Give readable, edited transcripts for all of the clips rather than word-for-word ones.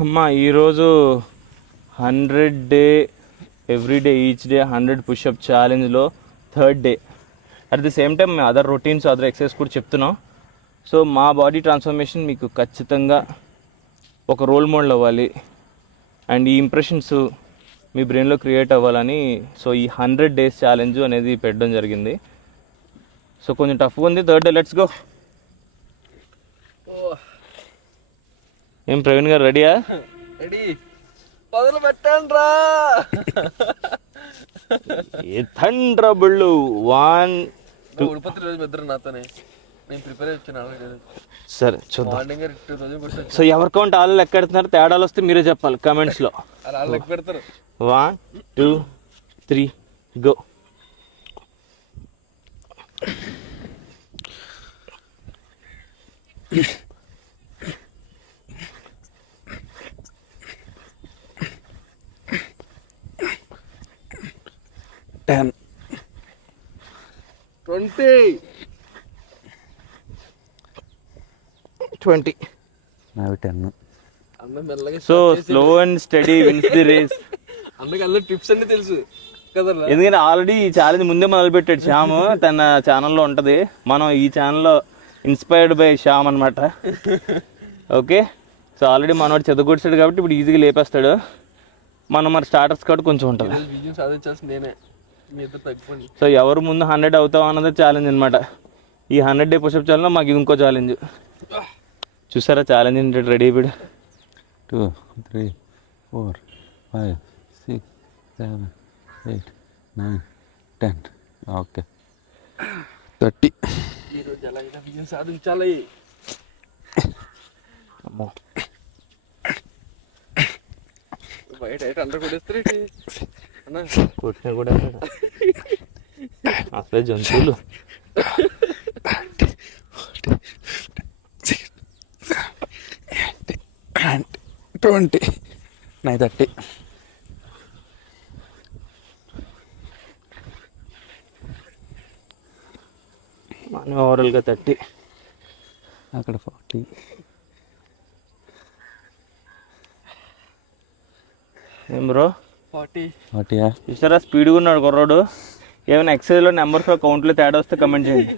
అమ్మా ఈరోజు 100 day everyday each day 100 pushup ఛాలెంజ్లో third day. At the same time మేము అదర్ రొటీన్స్ అదర్ ఎక్సర్సైజ్ కూడా చెప్తున్నాం. సో మా బాడీ ట్రాన్స్ఫర్మేషన్ మీకు ఖచ్చితంగా ఒక రోల్ మోడల్ అవ్వాలి అండ్ ఈ ఇంప్రెషన్స్ మీ బ్రెయిన్లో క్రియేట్ అవ్వాలని సో ఈ 100 days ఛాలెంజ్ అనేది పెట్టడం జరిగింది. సో కొంచెం టఫ్గా ఉంది. Third day let's go. ఏం ప్రవీణ్ గారు రెడీయా? రెడీ, మొదలు పెట్టండి రా. ఏ థండ్రబుళ్ళు 1 2 ఉడిపోతే రోజు ఇద్దరు నాతోనే నేను ప్రిపేర్ వచ్చాను. సరే చూద్దాం. మార్నింగ్ 2000 కొట్టు. సో ఎవరి కౌంట్ వాళ్ళు లెక్క పెడుతున్నారు, తేడాలు వస్తే మీరే చెప్పాలి కమెంట్స్లో. అలా లెక్క పెడతారు. 1 2 3 గో. Ten, 20, 20. నావి 10. అన్న మెల్లగా so slow and steady wins the race. అన్నకి అల్ల టిప్స్ అన్ని తెలుసు కదా. ఎందుకంటే ఆల్రెడీ ఈ ఛాలెంజ్ ముందే మొదలుపెట్టాడు శ్యామ్, తన ఛానల్లో ఉంటుంది. మనం ఈ ఛానల్లో ఇన్స్పైర్డ్ బై శ్యామ్ అనమాట. ఓకే, సో ఆల్రెడీ మనవాడు చెదగొట్టాడు కాబట్టి ఇప్పుడు ఈజీగా లేపేస్తాడు. మనం మరి స్టార్టర్స్ కాబట్టి కొంచెం ఉంటుంది. విజయం సాధించాల్సి నేనే, మీ ఇద్దరు తగ్గిపోండి. సో ఎవరు ముందు 100 అవుతాం అన్నది ఛాలెంజ్ అనమాట. ఈ 100 day పుషప్ ఛాలెంజ్లో మాకు ఇది ఇంకో ఛాలెంజ్. చూసారా ఛాలెంజ్ ఏంటంటే రెడీ అయిపోయాడు. 2 3 4 5 6 7 8 9 10. ఓకే 30. ఈరోజు ఎలాగైనా విజయం సాధించాలి. అమ్మో, బయట అందరూ కొడేస్తారు అన్న. కొట్టినా కూడా అసలే జంతువులు. 20. 30. మనం ఓవరాల్గా 30. అక్కడ 40. ఏం బ్రో 40. చూసారా స్పీడ్గా ఉన్నాడు కుర్రాడు. ఏమైనా ఎక్సైజ్లో నెంబర్స్లో కౌంట్లో తేడా వస్తే కమెంట్ చేయండి.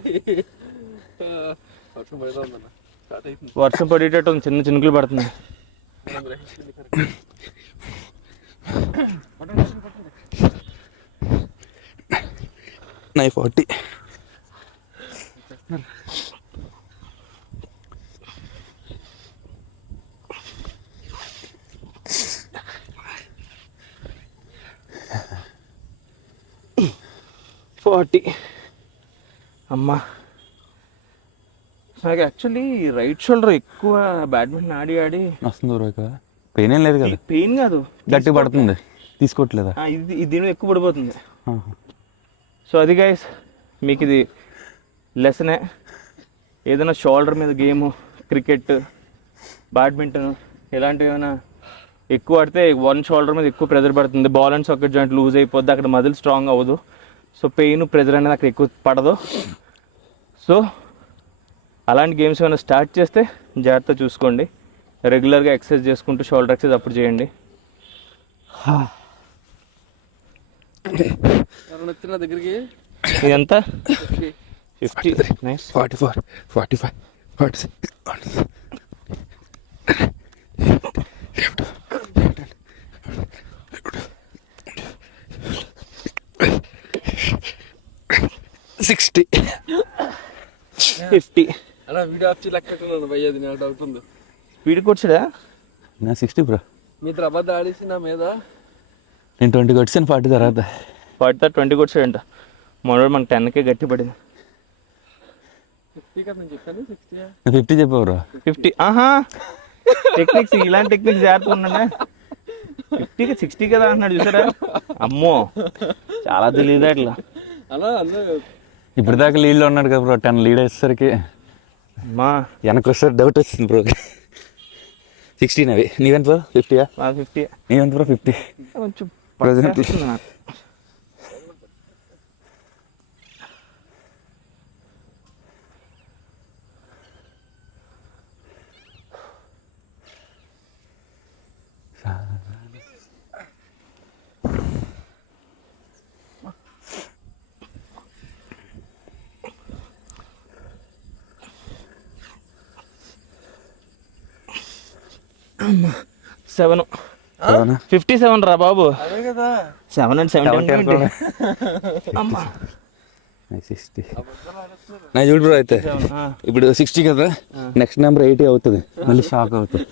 వర్షం పడుతుందన్న, స్టార్ట్ అవుతుంది. వర్షం పడేటట్టు ఉంది, చిన్న చినుకులు పడుతుంది. నై 40. అమ్మా, నాకు యాక్చువల్లీ రైట్ షోల్డర్ ఎక్కువ బ్యాడ్మింటన్ ఆడి ఆడి వస్తుంది బ్రో. పెయిన్ ఏం లేదు కదా? పెయిన్ కాదు, గట్టి పడుతుంది. తీసుకోవట్లేదా? ఇది దీని ఎక్కువ పడిపోతుంది. సో అది గైస్, మీకు ఇది లెసనే. ఏదైనా షోల్డర్ మీద గేము, క్రికెట్, బ్యాడ్మింటన్ ఇలాంటివి ఏమైనా ఎక్కువ ఆడితే వన్ షోల్డర్ మీద ఎక్కువ ప్రెజర్ పడుతుంది. Ball and socket joint loose అయిపోద్ది, అక్కడ మజిల్ స్ట్రాంగ్ అవ్వదు. సో పెయిన్ ప్రెజర్ అనేది అక్కడ ఎక్కువ పడదు. సో అలాంటి గేమ్స్ ఏమైనా స్టార్ట్ చేస్తే జాగ్రత్త చూసుకోండి. రెగ్యులర్గా ఎక్సర్సైజ్ చేసుకుంటూ షోల్డర్ ఎక్సర్సైజ్ అప్పుడు చేయండి. వచ్చిన దగ్గరికి ఇదంతా 50. నైస్. 44 45 46 47 60 50. అలా వీడియో ఆఫ్ లెక్క పెట్టుకున్నాను భయ్య, అది నాకు డౌట్ ఉంది. వీడికి వచ్చాడా? నా 60 బ్రో. మీ ఇద్దరు అబద్ధం ఆడేసి నా మీద. నేను 20 కొట్టాను 40 తర్వాత 20 కొట్టాడంట. మొదటి మనకు 10కే గట్టి పడింది. 50 కదా నేను చెప్పాను. 60 50 చెప్పావు బ్రో. 50. ఆహా, టెక్నిక్స్ ఇలాంటి టెక్నిక్స్ జాగ్రత్తగా ఉండండి. 50కి 60 కదా అంటున్నాడు చూసారా. అమ్మో, చాలా తెలియదు అట్లా. అలా అన్న ఇప్పుడు దాకా లీడ్లో ఉన్నాడు కదా బ్రో. 10 లీడ్ అయ్యేసరికి మా వెనక్కి వస్తారు డౌట్ వచ్చింది బ్రో. 16 అవి. నీవెంత బ్రో? 50. 50. నీవెంత బ్రో? 50. కొంచెం Present. నాకు 7 అవునా 57 రా బాబు. అదే కదా 7 and 17 అమ్మా 60 నా చూడు బ్రో అయితే ఇప్పుడు 60 కదా నెక్స్ట్ నెంబర్ 80 అవుతుంది మళ్ళీ షాక్ అవుతుంది.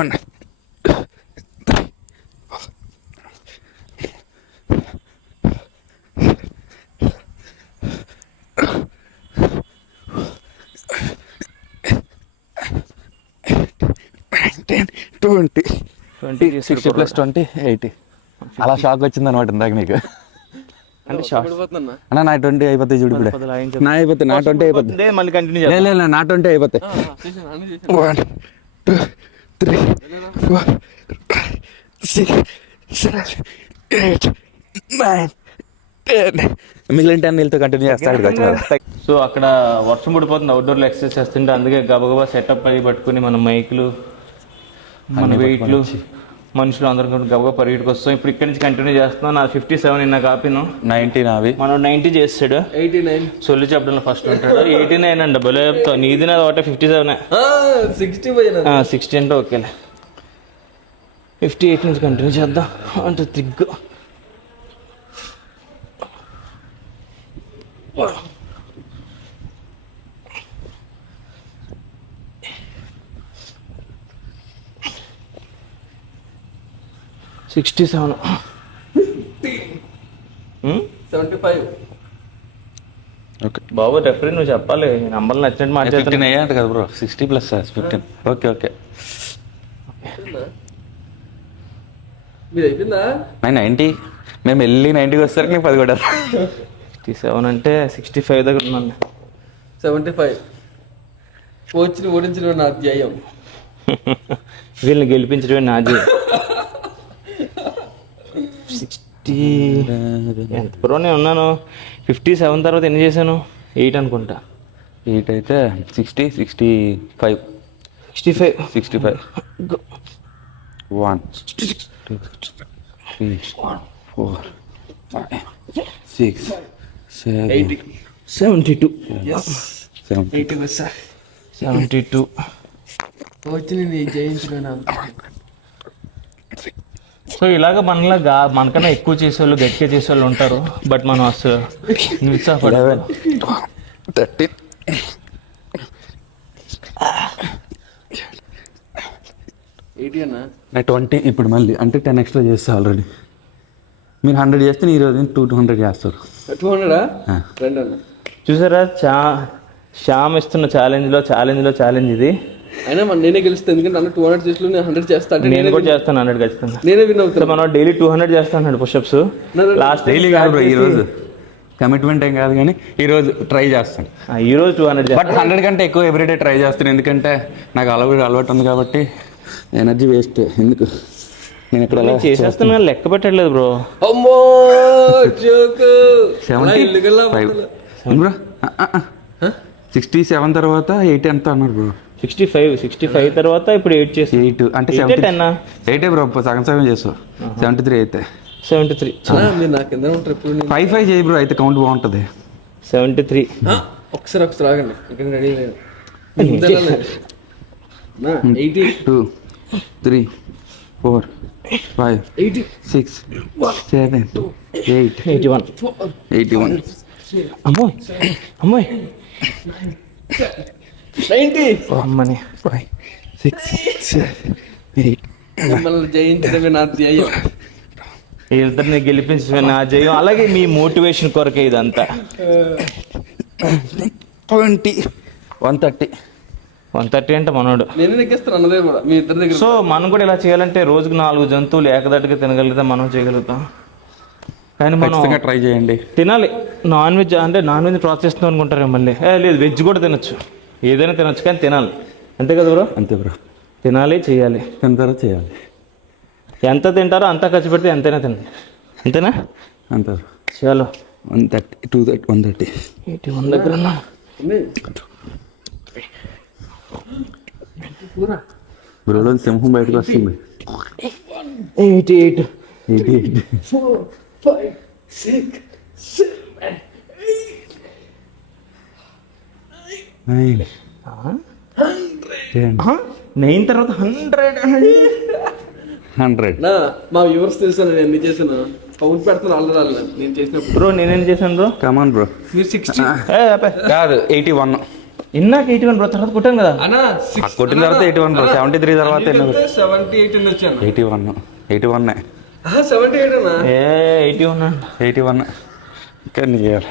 1 20 60 + 20 80 అలా షాక్ వచ్చింది అనమాట ఇందాక నీకు. అంటే షార్ట్ పడిపోతున్నా. అన్న నా 20 అయిపోతాయి చూడు ఇప్పుడే. నా అయిపోతాయి నా 20 అయిపోతాయి. మళ్ళీ కంటిన్యూ లేదు నా 20 అయిపోతాయి. చేశాను అన్నీ చేశాను. 1 2 3 4 5 6 7 8 9 10 మిగిలిన 10 నీళ్ళతో కంటిన్యూ చేస్తాడు. సో అక్కడ వర్షం పడిపోతుంది, అవుట్డోర్లో ఎక్సర్సైజ్ చేస్తుంటే అందుకే గబగబా సెటప్ అయ్యి పట్టుకుని మన మైకులు మన వెయిట్లు మనుషులు అందరం కూడా గబగబా పరిగెట్టుకు వస్తాం. ఇప్పుడు ఇక్కడి నుంచి కంటిన్యూ చేస్తున్నాం. నా 57 నిన్న కాపిను 90 నావి. మనం 90 చేస్తాడు. 89 సొల్లి చెప్పడంలో ఫస్ట్ ఉంటాడు. 89 అండి భలే చెప్తావు. నీది నాది ఒకటే 57. 60 పోయినా. 60 అంటే ఓకేలే. 58 నుంచి కంటిన్యూ చేద్దాం. అంటే తిగ్గు 67 75 ఓకే బాబు రెఫరీ నువ్వు చెప్పాలి. నంబర్లు నచ్చినట్టు 15 మాట్లాడుతున్నా. అయ్యాట కదా బ్రో. 60 + 15 okay okay. మీరు అయిపోయిందా? 90 మేము వెళ్ళి 90కి వచ్చేసరికి నీకు 10 కూడా. 67 అంటే 65 దగ్గర ఉన్నాను. 75 కోచ్ని ఓడించిన నా అధ్యాయం. వీళ్ళని గెలిపించడమే నాది. 60 ఎంత బ్రోనే ఉన్నాను. 57 తర్వాత ఎన్ని చేశాను? 8 అనుకుంటా. 8 అయితే 60 65 65 1 2 3 4 5 6 7 72 80 వస్తా. 72 కోచ్ని నీ జయించిన నా సో ఇలాగ మనకన్నా ఎక్కువ చేసేవాళ్ళు గట్టిగా చేసేవాళ్ళు ఉంటారు. బట్ మనం అసలు నిరుత్సాహపడదు. 13 80 అన్నా. నా 20 ఇప్పుడు మళ్ళీ అంటే 10 ఎక్స్ట్రా చేస్తా ఆల్రెడీ. మీరు 100 చేస్తే ఈ రోజు 200 చేస్తారు. 200 రెండు అన్న. చూసారా శ్యామ్ ఇస్తున్న ఛాలెంజ్ ఇది. అయినా నేనే గెలుస్తాను, ఎందుకంటే నన్ను 200 చేసి నేను 100 చేస్తా అంటే నేను కూడా చేస్తాను 100 ఖచ్చితంగా. నేనే విన్ అవుతాను. మనం డైలీ 200 చేస్తాను పుషప్స్. లాస్ట్ డైలీ కాదు ఈ రోజు కమిట్మెంట్ ఏం కాదు కానీ ఈ రోజు ట్రై చేస్తాను. ఈ రోజు 200 బట్ 100 కంటే ఎక్కువ ఎవ్రీడే ట్రై చేస్తాను. ఎందుకంటే నాకు అలవాటు ఉంది కాబట్టి ఎనర్జీ వేస్ట్ ఎందుకు. నేను ఇక్కడ చేసేస్తున్నా లెక్క పెట్టట్లేదు బ్రో. అమ్మో జోకు 67 తర్వాత 80 ఎంత అన్నారు బ్రో. 65 తర్వాత ఇప్పుడు 8 చేసి 8 అంటే 8 బ్రో సగం చేస్తావు. 73 అయితే 73 మీరు నాకు కింద ఉంటారు ఎప్పుడు. 5 చేయి బ్రో అయితే కౌంట్ బాగుంటుంది. 73 ఒకసారి ఆగండి, ఇక్కడ రెడీ లేదు. 80 2 3 4 5 80 6 7 8 81 81 అమ్మాయి 90 అమ్మని 5 6 7 8 మిమ్మల్ని జయించడమే నా ధ్యేయం. ఇద్దరిని గెలిపించడమే నా జయం. అలాగే మీ మోటివేషన్ కొరకే ఇదంతా. 20 130 130 అంటే మనోడు. నేను నెక్కిస్తాను అన్నదే కూడా మీ ఇద్దరి దగ్గర. సో మనం కూడా ఇలా చేయాలంటే రోజుకు 4 జంతువులు ఏకదట్టుగా తినగలిగితే మనం చేయగలుగుతాం. కానీ మనం ట్రై చేయండి. తినాలి. నాన్ వెజ్ ప్రోత్సహిస్తాం అనుకుంటారు మళ్ళీ. లేదు, వెజ్ కూడా తినొచ్చు, ఏదైనా తినొచ్చు, కానీ తినాలి. అంతే కదా బ్రో? అంతే బ్రో. తినాలి, చేయాలి. తిన్న తర్వాత చేయాలి. ఎంత తింటారో అంతా ఖర్చు పెడితే ఎంతైనా తినండి. అంతేనా? అంతే. చాలు. 130 230 130 81 దగ్గర ఉన్నా. బ్రోలో సింహం బయటకు వస్తుంది. 88 4 5 6 7 9 10 9 తర్వాత 100. నా మా వ్యూవర్స్ తెలుసు నేను ఎన్ని చేశాను కౌంట్ పెడతాను ఆల్రెడీ నేను చేసినప్పుడు. బ్రో నేనేం చేశాను బ్రో? కమాన్ బ్రో. మీరు 60 కాదు 81. ఇన్నాక 81 బ్రో, తర్వాత కొట్టాను కదా. అన్నా కొట్టిన తర్వాత 81 బ్రో. 73 తర్వాత 78 అని వచ్చాను. 81. 78 అన్నా. 81. ఇంకా నీ చేయాలి.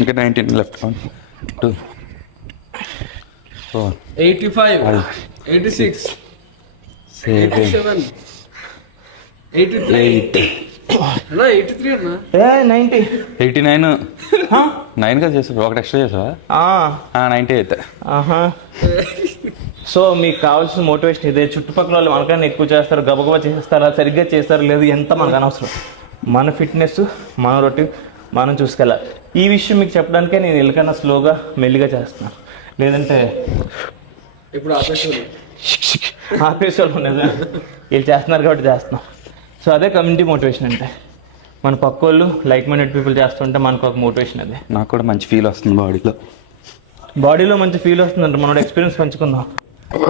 ఇంకా 19 లెఫ్ట్. 2 4 85 86 87 83 అన్నా 83 అన్నా. 90. 89. 9గా చేసావు, ఒకటి ఎక్స్ట్రా చేసావా? 90 అయితే. ఆహా. సో మీకు కావాల్సిన మోటివేషన్ ఇదే. చుట్టుపక్కల వాళ్ళు మనకన్నా ఎక్కువ చేస్తారు, గబగబా చేస్తారా, సరిగ్గా చేస్తారా లేదు ఎంత మనకు అనవసరం. మన ఫిట్నెస్, మన రొటీన్ మనం చూసుకెళ్ళాలి. ఈ విషయం మీకు చెప్పడానికే నేను ఎల్లకన్నా స్లోగా మెల్లిగా చేస్తున్నాను. లేదంటే ఇప్పుడు ఆపేసి వాళ్ళు ఉన్నది వీళ్ళు చేస్తున్నారు కాబట్టి చేస్తున్నాం. సో అదే కమ్యూనిటీ మోటివేషన్ అంటే. మన పక్క వాళ్ళు లైక్ మైండెడ్ పీపుల్ చేస్తుంటే మనకు ఒక మోటివేషన్ అదే. నాకు కూడా మంచి ఫీల్ వస్తుంది బాడీలో మంచి ఫీల్ వస్తుందంట. మనోడు ఎక్స్పీరియన్స్ పంచుకుందాం.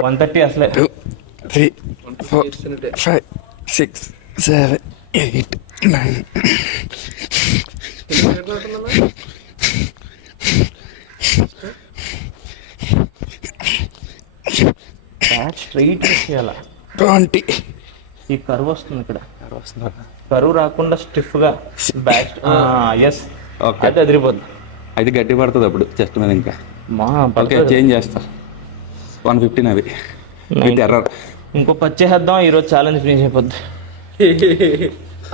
130 అసలే. 2 3 4 5 6 7 8 9. బ్యాక్ స్ట్రైట్ చేయాల. 20. ఈ కరువు వస్తుంది ఇక్కడ. కరువు రాకుండా స్టిఫ్గా బ్యాక్. Yes, okay. అయితే అదిరిపోద్ది. అయితే గట్టి పడుతుంది అప్పుడు చెస్ట్ మీద. ఇంకా మా ఓకే చేంజ్ చేస్తా. 115 అది ఎర్రర్. ఇంకో పచ్చేద్దాం. ఈరోజు ఛాలెంజ్ ఫినిష్ అయిపోద్ది.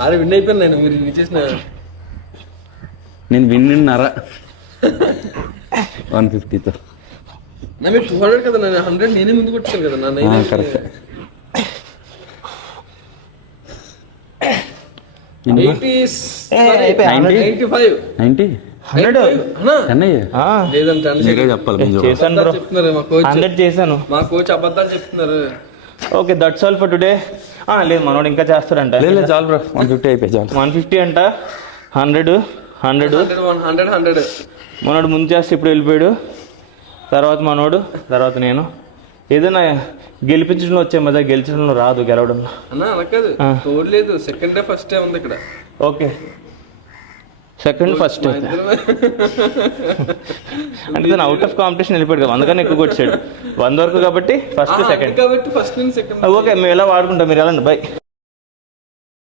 అరే విన్ అయిపోయాను నేను. మీరు విన్ చేసిన నేను విన్నర 150తో. నా మీరు 200 కదా, నేను 100 నేనే ముందు కొట్టాను కదా. నా కరెక్ట్. 90 లేదంటే చెప్పాలి. చేశాను బ్రో, చెప్తున్నారు మా కోచ్. 100 చేశాను. మా కోచ్ అబద్ధాలు చెప్తున్నారు. Okay, that's all for today. లేదు మనోడు ఇంకా చేస్తాడంట. లేదు చాలు బ్రో, 150 అయిపోయి చాలు. 150 అంట. 100 మనోడు ముందు చేస్తే ఇప్పుడు వెళ్ళిపోయాడు. తర్వాత మనోడు, తర్వాత నేను. ఏదైనా గెలిపించడంలో వచ్చే మధ్య, గెలిచడంలో రాదు, గెలవడంలో. అన్నా అలా కాదు, తోడలేదు. సెకండ్ డే ఫస్ట్ డే ఉంది ఇక్కడ. ఓకే, సెకండ్ ఫస్ట్ అంటే తను అవుట్ ఆఫ్ కాంపిటీషన్ వెళ్ళిపోయాడు కదా, అందుకని ఎక్కువ కొట్టాడు. 100 వరకు కాబట్టి ఫస్ట్ సెకండ్ కాబట్టి ఫస్ట్ నుంచి సెకండ్. ఓకే, మేము ఎలా వాడుకుంటాం, మీరు వెళ్ళండి. బై.